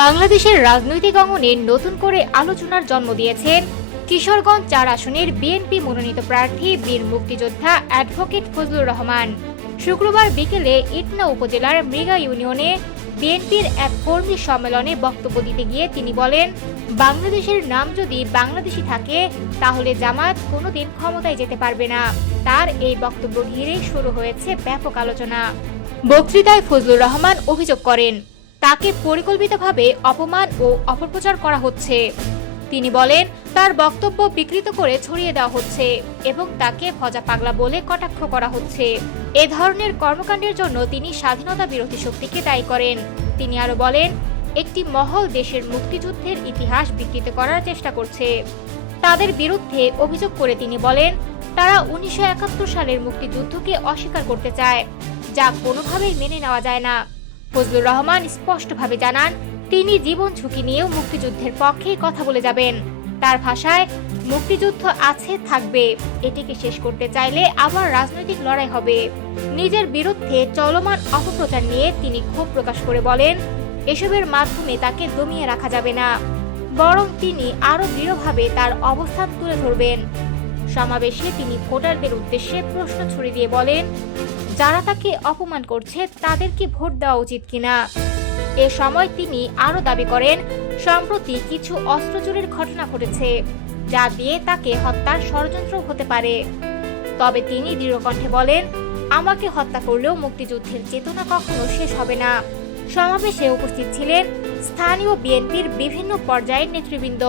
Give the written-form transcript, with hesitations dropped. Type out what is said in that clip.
বাংলাদেশের রাজনৈতিক অঙ্গনে নতুন করে আলোচনার জন্ম দিয়েছেন কিশোরগঞ্জ ৪ আসনের বিএনপি মনোনীত প্রার্থী বীর মুক্তিযোদ্ধা অ্যাডভোকেট ফজলুর রহমান। শুক্রবার বিকেলে ইটনা উপজেলার মৃগা ইউনিয়নে বিএনপির এক কর্মী সম্মেলনে বক্তব্য দিতে গিয়ে তিনি বলেন, বাংলাদেশের নাম যদি বাংলাদেশি থাকে তাহলে জামায়াত কোনোদিন ক্ষমতায় যেতে পারবে না। তার এই বক্তব্য ঘিরেই শুরু হয়েছে ব্যাপক আলোচনা। বক্তৃতায় ফজলুর রহমান অভিযোগ করেন, তাকে পরিকল্পিতভাবে অপমান ও অপপ্রচার করা হচ্ছে। তিনি বলেন, তার বক্তব্য বিকৃত করে ছড়িয়ে দেওয়া হচ্ছে এবং তাকে ভজা পাগলা বলে কটাক্ষ করা হচ্ছে। এ ধরনের কর্মকাণ্ডের জন্য তিনি স্বাধীনতা বিরোধী শক্তিকে দায়ী করেন। তিনি আরো বলেন, একটি মহল দেশের মুক্তিযুদ্ধের ইতিহাস বিকৃত করার চেষ্টা করছে। তাদের বিরুদ্ধে অভিযোগ করে তিনি বলেন, তারা 1971 সালের মুক্তিযুদ্ধকে অস্বীকার করতে চায়, যা কোনোভাবেই মেনে নেওয়া যায় না। ফজলুর রহমান স্পষ্টভাবে জানান, তিনি জীবন ঝুঁকি নিয়েও মুক্তিযুদ্ধের পক্ষে কথা বলে যাবেন। তার ভাষায়, মুক্তিযুদ্ধ আছে, থাকবে। এটিকে শেষ করতে চাইলে আবার রাজনৈতিক লড়াই হবে। নিজের বিরুদ্ধে চলমান অপপ্রচার নিয়ে তিনি ক্ষোভ প্রকাশ করে বলেন, এসবের মাধ্যমে তাকে দমিয়ে রাখা যাবে না, বরং তিনি আরো দৃঢ়ভাবে তার অবস্থান তুলে ধরবেন। সমাবেশে তিনি ভোটারদের উদ্দেশ্যে প্রশ্ন ছুড়ে দিয়ে বলেন, যারা তাকে অপমান করছে তাদেরকে ভোট দেওয়া উচিত কিনা। এ সময় তিনি আরো দাবি করেন, সম্প্রতি কিছু অস্ত্র চুরির ঘটনা ঘটেছে, যা দিয়ে তাকে হত্যার ষড়যন্ত্র হতে পারে। তবে তিনি দৃঢ়কণ্ঠে বলেন, আমাকে হত্যা করলেও মুক্তিযুদ্ধের চেতনা কখনো শেষ হবে না। সমাবেশে উপস্থিত ছিলেন স্থানীয় বিএনপির বিভিন্ন পর্যায়ের নেতৃবৃন্দ।